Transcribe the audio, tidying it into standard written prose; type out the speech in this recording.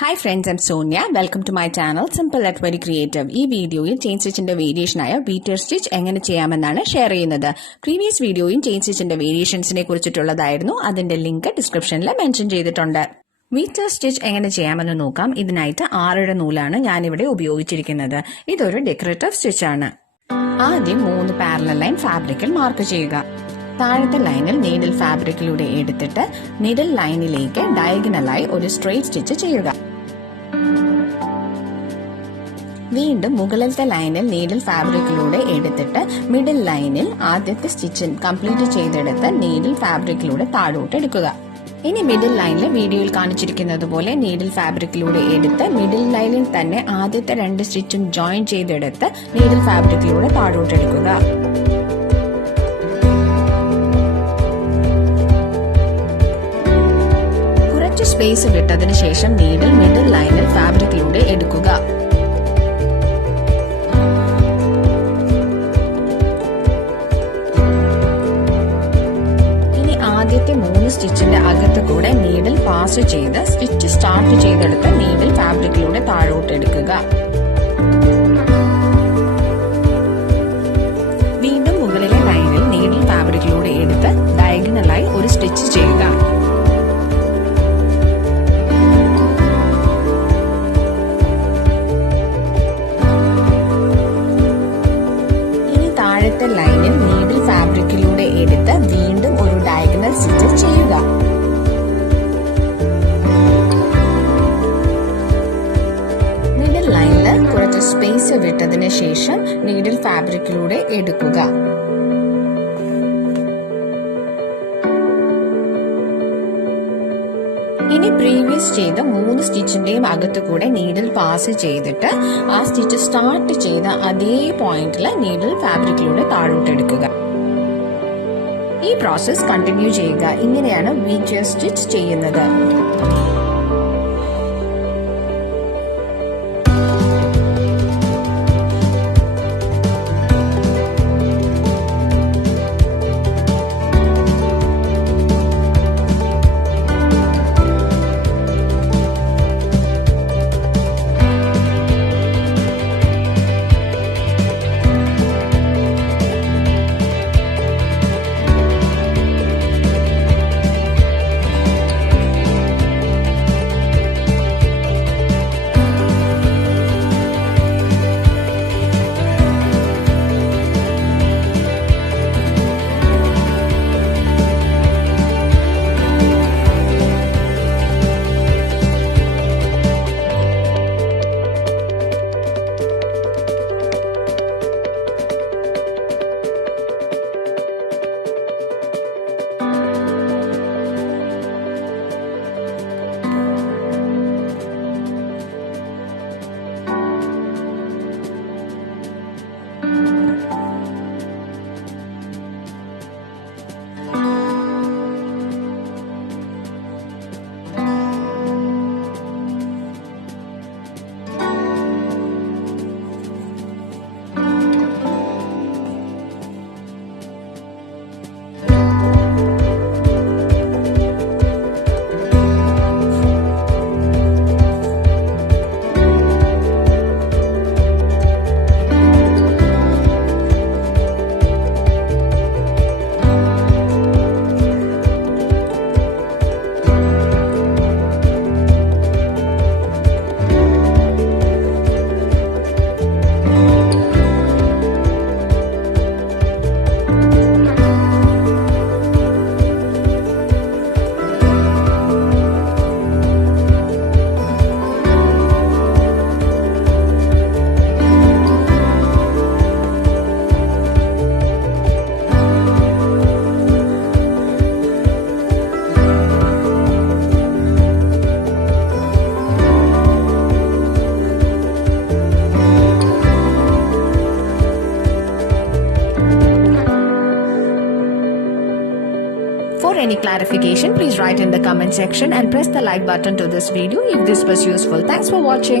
Hi friends, I'm Sonia. Welcome to my channel Simple at Very Creative. ഈ വീഡിയോയിൽ chain സ്റ്റിച്ചിന്റെ വേരിയേഷനായ വീറ്റർ stitch എങ്ങനെ ചെയ്യാമെന്നാണ് share ചെയ്യുന്നത്. പ്രീവിയസ് വീഡിയോയും ചെയിൻ സ്റ്റിച്ചിന്റെ വേരിയേഷൻസിനെ കുറിച്ചിട്ടുള്ളതായിരുന്നു. അതിന്റെ ലിങ്ക് ഡിസ്ക്രിപ്ഷനിൽ മെൻഷൻ ചെയ്തിട്ടുണ്ട്. വീറ്റർ സ്റ്റിച്ച് എങ്ങനെ ചെയ്യാമെന്ന് നോക്കാം. ഇതിനായിട്ട് 6 നൂലാണ് ഞാനിവിടെ ഉപയോഗിച്ചിരിക്കുന്നത്. ഇതൊരു ഡെക്കറേറ്റീവ് സ്റ്റിച്ച് ആണ്. ആദ്യം 3 പാരലൽ ലൈൻ ഫാബ്രിക്കിൽ മാർക്ക് ചെയ്യുക. താഴത്തെ ലൈനിൽ നീഡിൽ ഫാബ്രിക്കിലൂടെ എടുത്തിട്ട് മിഡിൽ ലൈനിലേക്ക് ഡയഗണലായി ഒരു സ്ട്രെയിറ്റ് സ്റ്റിച്ച് ചെയ്യുക. വീണ്ടും മുകളിലത്തെ ലൈനിൽ നീഡിൽ ഫാബ്രിക്കിലൂടെ എടുത്തിട്ട് മിഡിൽ ലൈനിൽ ആദ്യത്തെ സ്റ്റിച്ച് കംപ്ലീറ്റ് ചെയ്തെടുത്ത് നീഡിൽ ഫാബ്രിക്കിലൂടെ താഴോട്ട് എടുക്കുക. ഇനി മിഡിൽ ലൈനിൽ വീഡിയോയിൽ കാണിച്ചിരിക്കുന്നത് പോലെ നീഡിൽ ഫാബ്രിക്കിലൂടെ എടുത്ത് മിഡിൽ ലൈനിൽ തന്നെ ആദ്യത്തെ 2 സ്റ്റിച്ചും ജോയിൻ ചെയ്തെടുത്ത് നീഡിൽ ഫാബ്രിക്കിലൂടെ താഴോട്ട് എടുക്കുക. കുറച്ച് സ്പേസ് വിട്ടതിന് ശേഷം നീഡിൽ മിഡിൽ ലൈനിൽ ഫാബ്രിക്കിലൂടെ എടുക്കുക. ആദ്യത്തെ 3 സ്റ്റിച്ചിന്റെ അകത്ത് കൂടെ നീഡിൽ പാസ് ചെയ്ത് സ്റ്റിച്ച് സ്റ്റാർട്ട് ചെയ്തെടുത്ത് നീഡിൽ ഫാബ്രിക്കിലൂടെ താഴോട്ട് എടുക്കുക. വീണ്ടും മുകളിലെ ലൈനിൽ നീഡിൽ ഫാബ്രിക്കിലൂടെ എടുത്ത് ഡയഗണലായി ഒരു സ്റ്റിച്ച് ചെയ്യുക. ഇനി താഴത്തെ ലൈനിൽ നീഡിൽ ഫാബ്രിക്കിലൂടെ എടുത്ത് വീണ്ടും ഒരു ഡയഗണൽ സ്റ്റിച്ച് ചെയ്യുക. മിഡിൽ ലൈനിൽ കുറച്ച് സ്പേസ് വിട്ടതിന് ശേഷം നീഡിൽ ഫാബ്രിക്കിലൂടെ എടുക്കുക. ഇനി പ്രീവിയസ് ചെയ്ത 3 സ്റ്റിച്ചിന്റെയും അകത്ത് കൂടെ നീഡിൽ പാസ് ചെയ്തിട്ട് ആ സ്റ്റിച്ച് സ്റ്റാർട്ട് ചെയ്ത അതേ പോയിന്റിൽ നീഡിൽ ഫാബ്രിക്കിലൂടെ താഴോട്ട് എടുക്കുക. ഈ പ്രോസസ് കണ്ടിന്യൂ ചെയ്യുക. ഇങ്ങനെയാണ് വീറ്റർ സ്റ്റിച്ച് ചെയ്യുന്നത്. For any clarification, please write in the comment section and press the like button to this video if this was useful. Thanks for watching.